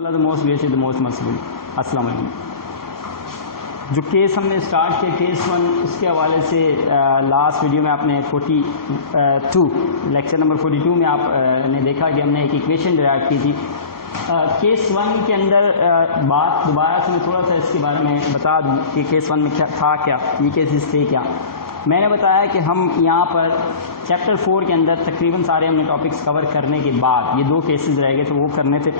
The most basic the most merciful. अस्सलाम वालेकुम। जो केस हमने स्टार्ट किया केस 1, उसके हवाले से लास्ट वीडियो में आपने 42 लेक्चर नंबर 42 में आपने देखा कि हमने एक इक्वेशन डिराइव की थी। केस 1 के अंदर बात दोबारा से मैं थोड़ा सा इसके बारे में बता दूं कि केस 1 में क्या था, क्या ये केसेस थे। क्या मैंने बताया कि हम यहाँ पर चैप्टर 4 के अंदर तकरीबन सारे हमने टॉपिक्स कवर करने के बाद ये 2 केसेस रह गए, तो वो करने थे।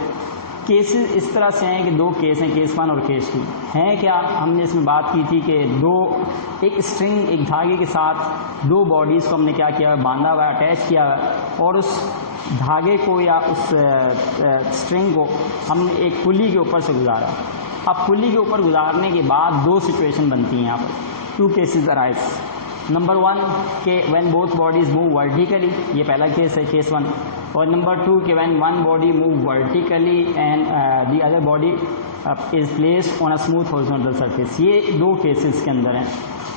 केसेस इस तरह से हैं कि 2 केस हैं, केस 1 और केस 2 हैं। क्या हमने इसमें बात की थी कि एक स्ट्रिंग, एक धागे के साथ 2 बॉडीज़ को हमने क्या किया, बांधा हुआ, अटैच किया हुआ, और उस धागे को या उस स्ट्रिंग को हमने एक पुली के ऊपर से गुजारा। अब पुली के ऊपर गुजारने के बाद 2 सिचुएशन बनती हैं यहाँ पर, 2 केसेस अराइज। नंबर 1 के when both bodies move vertically, ये पहला केस है केस 1, और नंबर 2 के when one body move vertically and the other body is placed on a smooth horizontal surface. ये 2 केसेस के अंदर हैं।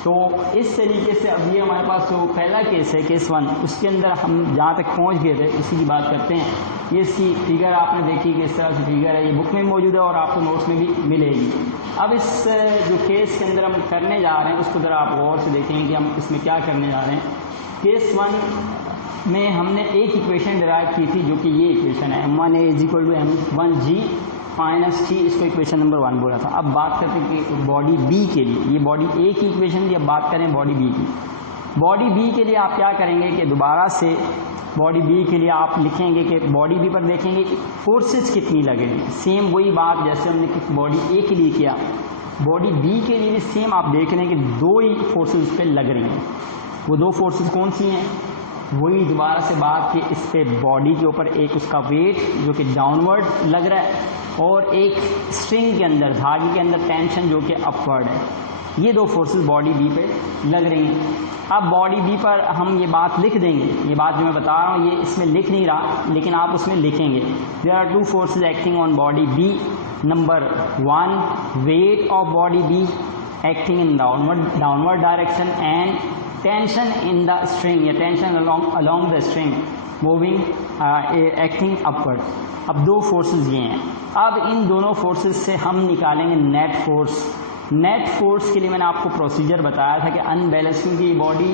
तो इस तरीके से अब ये हमारे पास जो पहला केस है केस 1, उसके अंदर हम जहाँ तक पहुँच गए थे उसी की बात करते हैं। ये इसकी फिगर आपने देखी कि इस तरह से फिगर है, ये बुक में मौजूद है और आपको नोट्स में भी मिलेगी। अब इस जो केस के अंदर हम करने जा रहे हैं उसको ज़रा आप गौर से देखेंगे कि हम इसमें क्या करने जा रहे हैं। केस 1 में हमने एक इक्वेशन डिराइव की थी जो कि ये इक्वेशन है, m1a = m1g - t, इसको इक्वेशन नंबर 1 बोला था। अब बात करते हैं कि बॉडी बी के लिए, ये बॉडी ए की इक्वेशन थी, अब बात करें बॉडी बी की। बॉडी बी के लिए आप क्या करेंगे कि दोबारा से बॉडी बी के लिए आप लिखेंगे कि बॉडी बी पर देखेंगे फोर्सेस कितनी लगेंगी। सेम वही बात जैसे हमने बॉडी ए के लिए किया, बॉडी बी के लिए भी सेम आप देख रहे हैं कि 2 ही फोर्सेस पे लग रही हैं। वो 2 फोर्सेस कौन सी हैं? वही दोबारा से बात कि इस पे बॉडी के ऊपर एक उसका वेट जो कि डाउनवर्ड लग रहा है, और एक स्ट्रिंग के अंदर, धागे के अंदर टेंशन जो कि अपवर्ड है। ये 2 फोर्सेस बॉडी बी पे लग रही हैं। अब बॉडी बी पर हम ये बात लिख देंगे, ये बात जो मैं बता रहा हूँ ये इसमें लिख नहीं रहा, लेकिन आप उसमें लिखेंगे there are 2 forces acting on body B. Number 1, weight of body B acting in downward direction and tension in the string, या tension along the string moving acting upward. अब 2 फोर्सेस ये हैं। अब इन दोनों फोर्सेस से हम निकालेंगे नेट फोर्स। नेट फोर्स के लिए मैंने आपको प्रोसीजर बताया था कि अनबैलेंस, क्योंकि बॉडी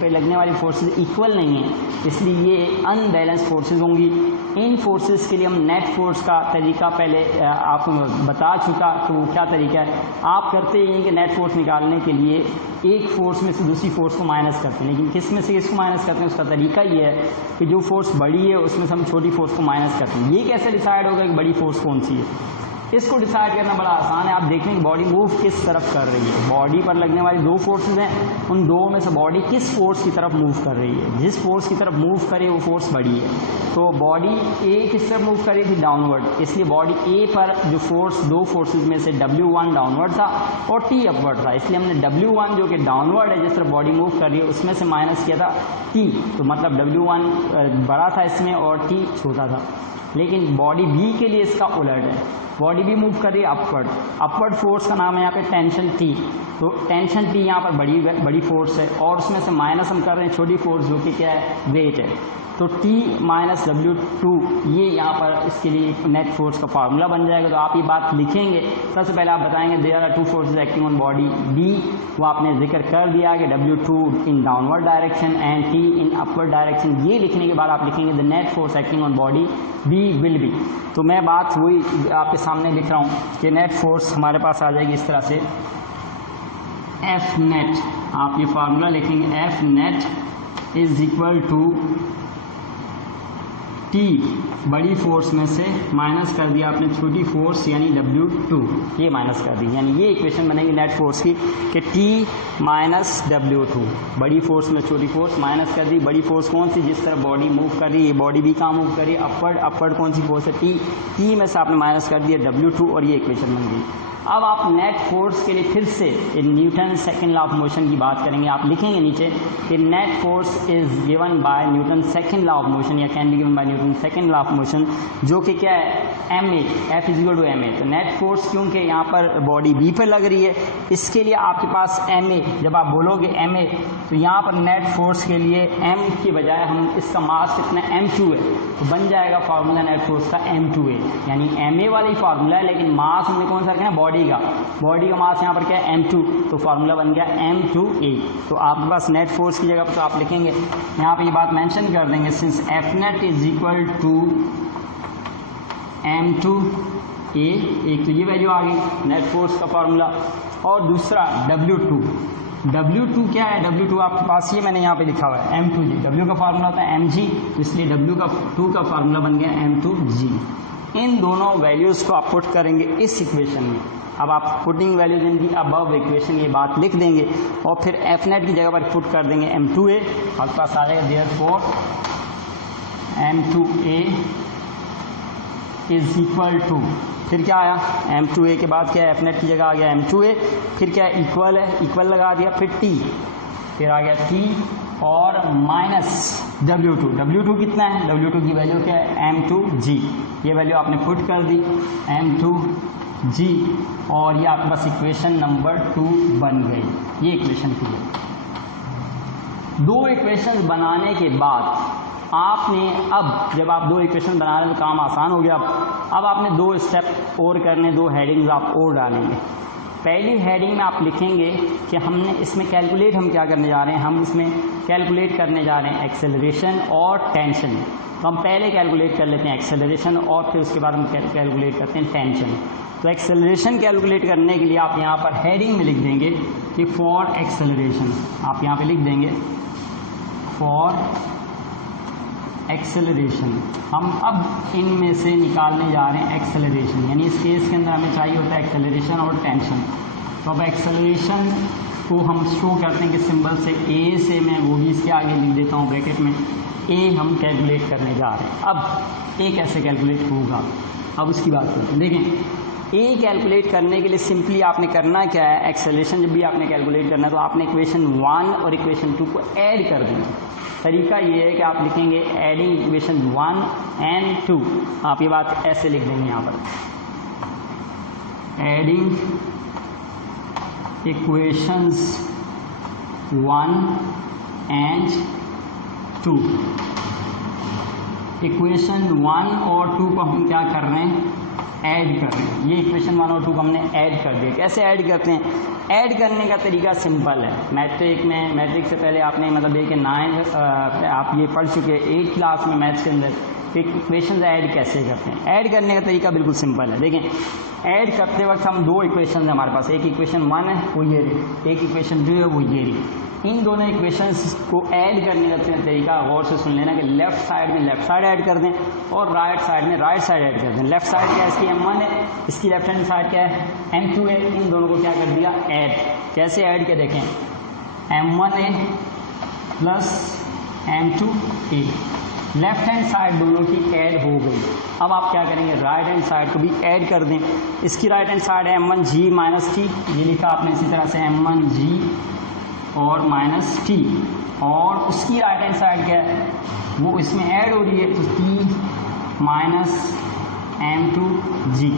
पे लगने वाली फोर्सेस इक्वल नहीं है, इसलिए ये अनबैलेंस फोर्सेस होंगी। इन फोर्सेस के लिए हम नेट फोर्स का तरीका पहले आपको बता चुका, तो वो क्या तरीका है। आप करते हैं कि नेट फोर्स निकालने के लिए एक फोर्स में से दूसरी फोर्स को माइनस करते हैं, लेकिन किस में से किसको माइनस करते हैं उसका तरीका ये है कि जो फोर्स बड़ी है उसमें से हम छोटी फोर्स को माइनस करते हैं। ये कैसे डिसाइड होगा कि बड़ी फोर्स कौन सी है? इसको डिसाइड करना बड़ा आसान है। आप देखेंगे बॉडी मूव किस तरफ कर रही है। बॉडी पर लगने वाली 2 फोर्सेस हैं, उन 2 में से बॉडी किस फोर्स की तरफ मूव कर रही है। जिस फोर्स की तरफ मूव करे वो फोर्स बड़ी है। तो बॉडी ए किस तरफ मूव कर रही थी? डाउनवर्ड, इसलिए बॉडी ए पर जो फोर्स 2 फोर्सेस में से W1 डाउनवर्ड था और T अपवर्ड था, इसलिए हमने W1 जो कि डाउनवर्ड है जिस तरफ बॉडी मूव कर रही है उसमें से माइनस किया था T, तो मतलब W1 बड़ा था इसमें और T छोटा था। लेकिन बॉडी बी के लिए इसका उलट है, बॉडी बी मूव कर रही है अपवर्ड। अपवर्ड फोर्स का नाम है यहाँ पे टेंशन T, तो टेंशन T यहाँ पर बड़ी फोर्स है, और उसमें से माइनस हम कर रहे हैं छोटी फोर्स जो कि क्या है, वेट है। तो T - W2 ये यहाँ पर इसके लिए नेट फोर्स का फार्मूला बन जाएगा। तो आप ये बात लिखेंगे, सबसे पहले आप बताएंगे there are 2 forces acting on body B, वो आपने जिक्र कर दिया कि W2 in downward direction and T in upward direction. ये लिखने के बाद आप लिखेंगे the net force acting on body B will be. तो मैं बात वही आपके सामने लिख रहा हूँ कि नेट फोर्स हमारे पास आ जाएगी इस तरह से, F नेट, आप ये फार्मूला लिखेंगे F net is equal to T, बड़ी फोर्स में से माइनस कर दिया आपने छोटी फोर्स यानी W2, ये माइनस कर दी, यानी ये इक्वेशन बनेगी नेट फोर्स की कि T - W2, बड़ी फोर्स में छोटी फोर्स माइनस कर दी। बड़ी फोर्स कौन सी? जिस तरह बॉडी मूव कर रही है, बॉडी भी कहाँ मूव कर रही है, अपवर्ड। अपवर्ड कौन सी फोर्स है? T में से आपने माइनस कर दिया W2, और ये इक्वेशन बन गई। अब आप नेट फोर्स के लिए फिर से Newton second law of motion की बात करेंगे। आप लिखेंगे नीचे कि net force is given by Newton second law of motion या can be given by Newton second law of motion, जो कि क्या है ma, F is equal to ma। तो नेट फोर्स क्योंकि यहाँ पर बॉडी B पर लग रही है, इसके लिए आपके पास ma, जब आप बोलोगे ma तो यहाँ पर नेट फोर्स के लिए m की बजाय हम इसका मास कितना m2 है, तो बन जाएगा फार्मूला नेट फोर्स का m2a, यानी ma वाली फार्मूला है लेकिन मास हमें कौन सा रखना है, बॉडी का मास यहाँ पर क्या है m2, तो फार्मूला बन गया m2a। तो आपके पास नेट फोर्स की जगह पर तो आप लिखेंगे यहाँ पे ये बात मेंशन कर देंगे, since F net is equal to m2a, एक तो ये वैल्यू आ गई नेट फोर्स का फार्मूला, और दूसरा W2 क्या है, W2 आपके पास ये मैंने यहाँ पे लिखा हुआ है m2g, W का फार्मूला होता है mg, तो इसलिए W2 का फार्मूला बन गया m2g। इन दोनों वैल्यूज़ को आप पुट करेंगे इस इक्वेशन में। अब आप putting values in the above equation ये बात लिख देंगे और फिर एफ नेट की जगह पर पुट कर देंगे m2a, आपके पास आ जाएगा therefore m2a is equal to, फिर क्या आया m2a के बाद क्या है, एफ नेट की जगह आ गया m2a, फिर क्या है इक्वल है, इक्वल लगा दिया, फिर t, फिर आ गया t और माइनस W2 कितना है, W2 की वैल्यू क्या है m2g, ये वैल्यू आपने पुट कर दी m2g और ये आपके पास इक्वेशन नंबर 2 बन गई। ये इक्वेशन 2 है। दो इक्वेशन बनाने के बाद आपने, अब जब आप दो इक्वेशन बना रहे हैं तो काम आसान हो गया। अब आपने दो स्टेप और करने, दो हेडिंग्स आप और डालेंगे। पहली हेडिंग में आप लिखेंगे कि हमने इसमें कैलकुलेट हम क्या करने जा रहे हैं, हम इसमें कैलकुलेट करने जा रहे हैं एक्सेलरेशन और टेंशन। तो हम पहले कैलकुलेट कर लेते हैं एक्सेलरेशन और फिर उसके बाद हम कैलकुलेट करते हैं टेंशन। तो एक्सेलरेशन कैलकुलेट करने के लिए आप यहाँ पर हेडिंग में लिख देंगे कि फॉर एक्सेलरेशन, आप यहाँ पे लिख देंगे फॉर एक्सेलरेशन। हम अब इनमें से निकालने जा रहे हैं एक्सेलरेशन, यानी इस केस के अंदर हमें चाहिए होता है एक्सेलरेशन और टेंशन। तो अब एक्सेलरेशन को हम शो करते हैं कि सिंबल से, ए से मैं वो भी इसके आगे लिख देता हूँ ब्रैकेट में, ए हम कैलकुलेट करने जा रहे हैं। अब ए कैसे कैलकुलेट होगा, अब उसकी बात करते हैं। देखें, ए कैलकुलेट करने के लिए सिंपली आपने करना क्या है, एक्सेलरेशन जब भी आपने कैलकुलेट करना है तो आपने इक्वेशन 1 और इक्वेशन 2 को ऐड कर देना। तरीका ये है कि आप लिखेंगे एडिंग इक्वेशन 1 एंड 2, आप ये बात ऐसे लिख देंगे यहाँ पर, एडिंग इक्वेशंस 1 एंड 2। इक्वेशन 1 और 2 को हम क्या कर रहे हैं, ऐड कर रहे हैं। ये इक्वेशन 1 और 2 को हमने ऐड कर दिया। कैसे ऐड करते हैं, ऐड करने का तरीका सिंपल है। मैट्रिक से पहले आपने मतलब देखिए 9 आप ये पढ़ चुके हैं 8th क्लास में मैथ्स के अंदर इक्वेशन ऐड कैसे करते हैं। ऐड करने का तरीका बिल्कुल सिंपल है। देखें, ऐड करते वक्त हम दो इक्वेशन है हमारे पास, एक इक्वेशन 1 है वो ये रही, एक इक्वेशन 2 है वो ये रही। इन दोनों इक्वेशंस को ऐड करने का तरीका गौर से सुन लेना कि लेफ्ट साइड में लेफ्ट साइड ऐड कर दें और राइट साइड में राइट साइड ऐड कर दें। लेफ्ट साइड क्या है, इसकी m1 है, इसकी लेफ्ट हैंड साइड क्या है m2 है। इन दोनों को क्या कर दिया, ऐड। कैसे ऐड के देखें, m1a plus m2a, left hand side दोनों की ऐड हो गई। अब आप क्या करेंगे, राइट हैंड साइड को भी ऐड कर दें। इसकी राइट हैंड साइड है m1g माइनस t, ये लिखा आपने इसी तरह से m1g और माइनस t, और उसकी राइट हैंड साइड क्या है वो इसमें ऐड हो रही है, तो t माइनस m2g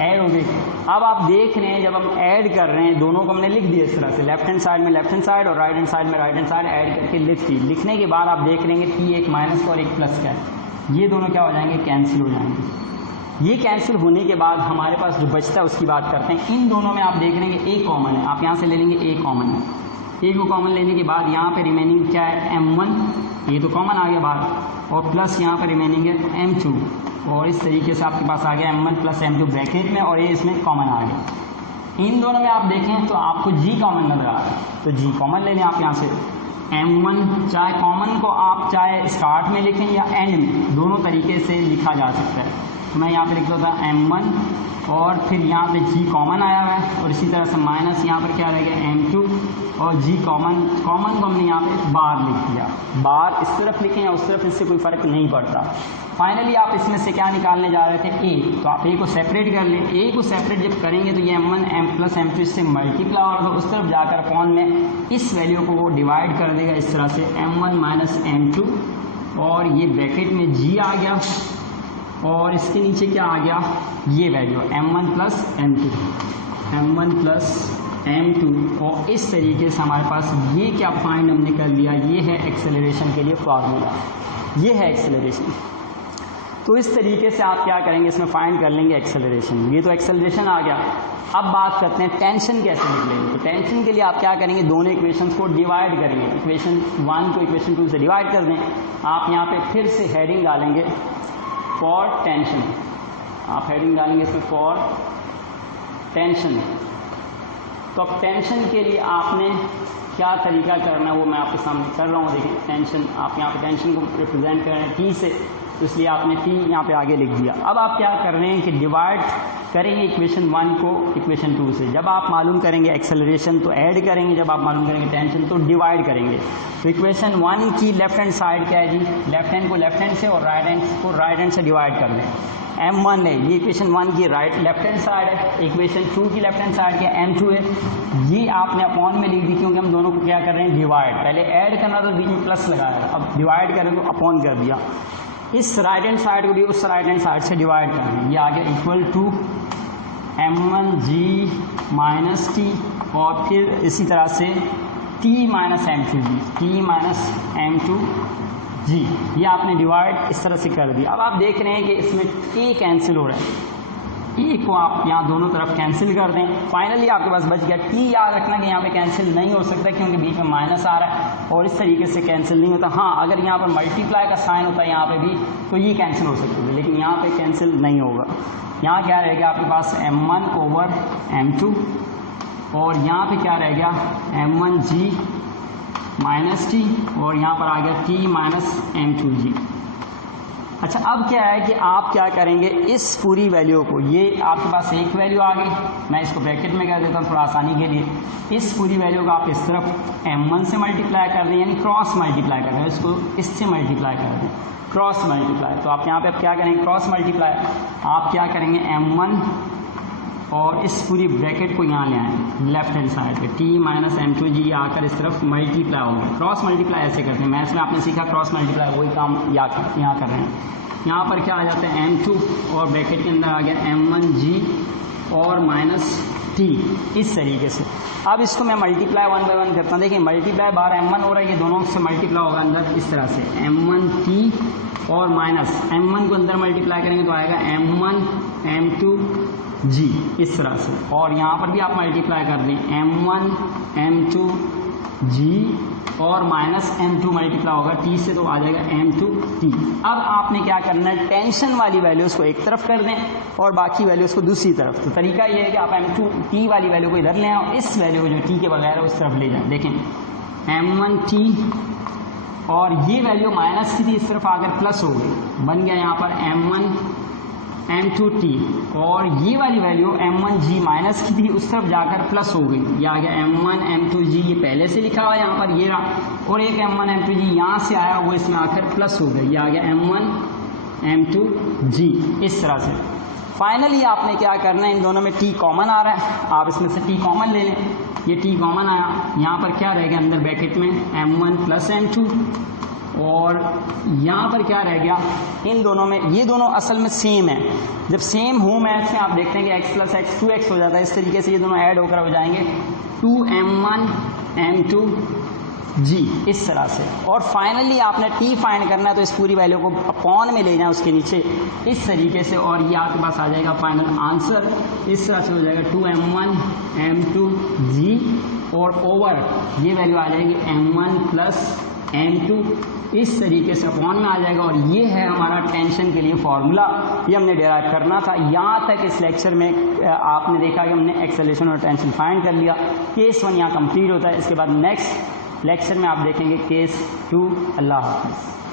ऐड हो गई। अब आप देख रहे हैं जब हम ऐड कर रहे हैं दोनों को हमने लिख दिया इस तरह से, लेफ्ट हैंड साइड में लेफ्ट हैंड साइड और राइट हैंड साइड में राइट हैंड साइड ऐड करके लिख दी। लिखने के बाद आप देख रहे हैं t एक माइनस का और एक प्लस का है, ये दोनों क्या हो जाएंगे, कैंसिल हो जाएंगे। ये कैंसिल होने के बाद हमारे पास जो बचता है उसकी बात करते हैं। इन दोनों में आप देख रहे हैं a कॉमन है, आप यहाँ से ले लेंगे a कॉमन है। ए को कॉमन लेने के बाद यहाँ पे रिमेनिंग क्या है m1, ये तो कॉमन आ गया बाहर, और प्लस यहाँ पर रिमेनिंग है m2, और इस तरीके से आपके पास आ गया m1 प्लस m2 ब्रैकेट में, और ये इसमें कॉमन आ गया। इन दोनों में आप देखें तो आपको g कॉमन नजर आ रहा है, तो g कॉमन ले लें आप यहाँ से। m1 चाहे कॉमन को आप चाहे स्टार्ट में लिखें या एंड में, दोनों तरीके से लिखा जा सकता है। तो मैं यहाँ पे लिख देता हूँ m1 और फिर यहाँ पे g कॉमन आया हुआ है और इसी तरह से माइनस यहाँ पर क्या रहेगा m2 और g कॉमन को हमने यहाँ पे बार लिख दिया। बार इस तरफ लिखें या उस तरफ, इससे कोई फ़र्क नहीं पड़ता। फाइनली आप इसमें से क्या निकालने जा रहे थे a, तो आप a को सेपरेट कर लें। a को सेपरेट जब करेंगे तो ये m1 m प्लस m2 इससे मल्टीप्लाई होगा, उस तरफ जाकर अपॉन में इस वैल्यू को वो डिवाइड कर देगा इस तरह से m1 माइनस m2 और ये ब्रैकेट में g आ गया और इसके नीचे क्या आ गया, ये वैल्यू m1 प्लस m2 और इस तरीके से हमारे पास ये क्या फाइंड हमने कर लिया, ये है एक्सेलरेशन के लिए फार्मूला, ये है एक्सेलरेशन। तो इस तरीके से आप क्या करेंगे, इसमें फाइंड कर लेंगे एक्सेलरेशन। ये तो एक्सेलरेशन आ गया। अब बात करते हैं टेंशन कैसे निकलेंगे। तो टेंशन के लिए आप क्या करेंगे, दोनों इक्वेशंस को डिवाइड करेंगे। इक्वेशन 1 को इक्वेशन 2 से डिवाइड कर दें। आप यहाँ पे फिर से हेडिंग डालेंगे फॉर टेंशन, आप हेडिंग डालेंगे इसमें फॉर टेंशन। तो अब टेंशन के लिए आपने क्या तरीका करना है वो मैं आपके सामने कर रहा हूँ। देखिए टेंशन, आप यहाँ पे टेंशन को रिप्रेजेंट कर रहे हैं टी से, तो इसलिए आपने टी यहाँ पे आगे लिख दिया। अब आप क्या कर रहे हैं कि डिवाइड करेंगे इक्वेशन 1 को इक्वेशन 2 से। जब आप मालूम करेंगे एक्सेलरेशन तो ऐड करेंगे, जब आप मालूम करेंगे टेंशन तो डिवाइड करेंगे। तो इक्वेशन 1 की लेफ्ट हैंड साइड क्या है जी, लेफ्ट हैंड को लेफ्ट हैंड से और राइट हैंड को राइट हैंड से डिवाइड कर लें। m1 है, ये इक्वेशन 1 की लेफ्ट हैंड साइड है। इक्वेशन 2 की लेफ्ट हैंड साइड क्या m2 है, ये आपने अपॉन में लिख दी क्योंकि हम दोनों को क्या कर रहे हैं, डिवाइड। पहले ऐड करना तो बीच में प्लस लगाया, अब डिवाइड करें तो अपॉन कर दिया। इस राइट हैंड साइड को भी उस राइट हैंड साइड से डिवाइड करें, ये आ गया equal to m1g minus T और फिर इसी तरह से t माइनस m2 जी, ये आपने डिवाइड इस तरह से कर दिया। अब आप देख रहे हैं कि इसमें a कैंसिल हो रहा है, a को आप यहाँ दोनों तरफ कैंसिल कर दें। फाइनली आपके पास बच गया t। याद रखना कि यहाँ पे कैंसिल नहीं हो सकता क्योंकि बीच में माइनस आ रहा है और इस तरीके से कैंसिल नहीं होता। हाँ, अगर यहाँ पर मल्टीप्लाई का साइन होता है यहाँ पे भी तो ये कैंसिल हो सकती है, लेकिन यहाँ पे कैंसिल नहीं होगा। यहाँ क्या रहेगा आपके पास m1 ओवर m2 और यहाँ पे क्या रहेगा m1g माइनस टी और यहाँ पर आ गया t माइनस m2g। अच्छा, अब क्या है कि आप क्या करेंगे, इस पूरी वैल्यू को, ये आपके पास एक वैल्यू आ गई, मैं इसको ब्रैकेट में कर देता हूँ थोड़ा आसानी के लिए। इस पूरी वैल्यू को आप इस तरफ m1 से मल्टीप्लाई कर दें, यानी क्रॉस मल्टीप्लाई कर दें, इसको इससे मल्टीप्लाई कर दें, क्रॉस मल्टीप्लाई। तो आप यहाँ पे अब क्या करेंगे, क्रॉस मल्टीप्लाई। आप क्या करेंगे m1 और इस पूरी ब्रैकेट को यहाँ ले आएंगे लेफ्ट हैंड साइड पे, t माइनस m2g आकर इस तरफ मल्टीप्लाई होगा। क्रॉस मल्टीप्लाई ऐसे करते हैं, मैथ्स में आपने सीखा क्रॉस मल्टीप्लाई, वही काम यहाँ कर रहे हैं। यहाँ पर क्या आ जाता है m2 और ब्रैकेट के अंदर आ गया m1g और माइनस t, इस तरीके से। अब इसको मैं मल्टीप्लाई 1 बाय 1 करता हूँ। देखिए मल्टीप्लाई बार m1 हो रहा है, ये दोनों से मल्टीप्लाई होगा अंदर इस तरह से m1t और माइनस m1 को अंदर मल्टीप्लाई करेंगे तो आएगा m1 m2g इस तरह से। और यहाँ पर भी आप मल्टीप्लाई कर दें m1 m2g और माइनस m2 मल्टीप्लाई होगा t से तो आ जाएगा m2t। अब आपने क्या करना है, टेंशन वाली वैल्यूज़ को एक तरफ कर दें और बाकी वैल्यूज़ को दूसरी तरफ। तो तरीका ये है कि आप m2t वाली वैल्यू को इधर ले आए और इस वैल्यू को जो t के बगैर है उस तरफ ले जाएं। देखें m1t और ये वैल्यू माइनस की थी, इस तरफ आकर प्लस हो गई, बन गया यहाँ पर m1 m2t और ये वाली वैल्यू m1g माइनस की थी, उस तरफ जाकर प्लस हो गई, ये आ गया m1 m2g, ये पहले से लिखा हुआ यहाँ पर ये रहा, और एक m1 m2g यहाँ से आया वो इसमें आकर प्लस हो गई, ये आ गया m1 m2g इस तरह से। फाइनली आपने क्या करना है, इन दोनों में t कॉमन आ रहा है, आप इसमें से t कॉमन ले लें। ये t कॉमन आया, यहाँ पर क्या रहेगा अंदर ब्रैकेट में m1 प्लस m2 और यहाँ पर क्या रह गया, इन दोनों में, ये दोनों असल में सेम है। जब सेम हो मैथ्स में आप देखते हैं कि x प्लस x 2x हो जाता है, इस तरीके से ये दोनों ऐड होकर हो जाएंगे 2m1 m2g इस तरह से। और फाइनली आपने t फाइंड करना है तो इस पूरी वैल्यू को अपॉन में ले जाए उसके नीचे इस तरीके से, और ये आपके पास आ जाएगा फाइनल आंसर, इस तरह से हो जाएगा 2m1 m2g और ओवर ये वैल्यू आ जाएगी m1 प्लस m2 इस तरीके से अपॉन में आ जाएगा। और ये है हमारा टेंशन के लिए फॉर्मूला, ये हमने डिराइव करना था। यहाँ तक इस लेक्चर में आपने देखा कि हमने एक्सेलरेशन और टेंशन फाइंड कर लिया। केस 1 यहाँ कंप्लीट होता है, इसके बाद नेक्स्ट लेक्चर में आप देखेंगे केस 2। अल्लाह हाफ़िज़।